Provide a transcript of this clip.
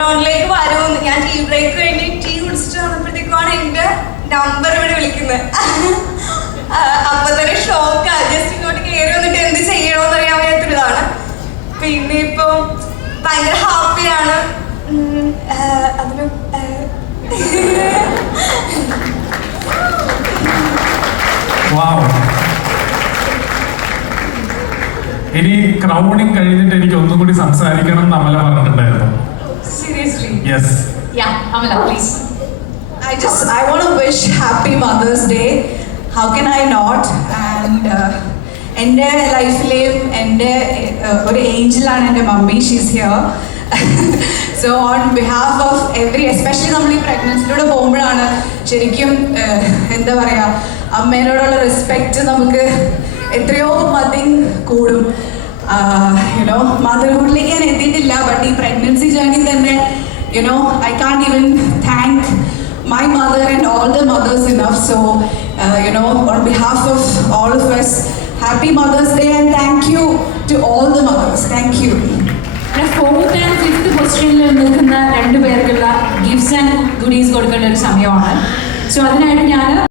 ഗ്രൗണ്ടിലേക്ക് വരുമെന്ന്. ഞാൻ tea break കഴിഞ്ഞ് ടീ കുടിച്ചിട്ട് വന്നപ്പോഴത്തേക്കുമാണ് എന്റെ നമ്പർ ഇവിടെ വിളിക്കുന്നത്. അപ്പൊ തന്നെ ഷോക്ക് ജസ്റ്റ് ഇങ്ങോട്ട് കയറി വന്നിട്ട് എന്ത് ചെയ്യണോന്ന് അറിയാൻ വയ്യാത്തൊരിതാണ് പിന്നെ ഇപ്പൊ ഭയങ്കര ഹാപ്പിയാണ് ഇനി ക്രൗണിങ് കഴിഞ്ഞിട്ട് എനിക്ക് ഒന്നും കൂടി സംസാരിക്കണം എന്ന് അമല പറഞ്ഞിട്ടുണ്ടായിരുന്നു. Seriously Yes. Yeah, Amala, please. I just I want to wish happy Mother's Day. How can I not? And uh, എന്റെ ലൈഫിലെയും എന്റെ ഒരു ഏഞ്ചലാണ് എന്റെ mummy she's here so on behalf of every especially നമ്മൾ ഈ പ്രഗ്നൻസിലൂടെ പോകുമ്പോഴാണ് ശരിക്കും എന്താ പറയുക അമ്മേനോടുള്ള റെസ്പെക്റ്റ് നമുക്ക് എത്രയോ മതിങ് കൂടും യുനോ മദർഹുഡിലേക്ക് ഞാൻ എത്തിയിട്ടില്ല ബട്ട് ഈ പ്രഗ്നൻസി ജേർണി തന്നെ you know I can't even thank my mother and all the mothers enough. So, uh, you know, on behalf of all of us, happy Mother's Day and thank you to all the mothers. Thank you. Fourth and fifth പൊസിഷനിൽ നിൽക്കുന്ന രണ്ട് പേർക്കുള്ള gifts and goodies കൊടുക്കേണ്ട ഒരു സമയമാണ് so അതിനായിട്ട് ഞാൻ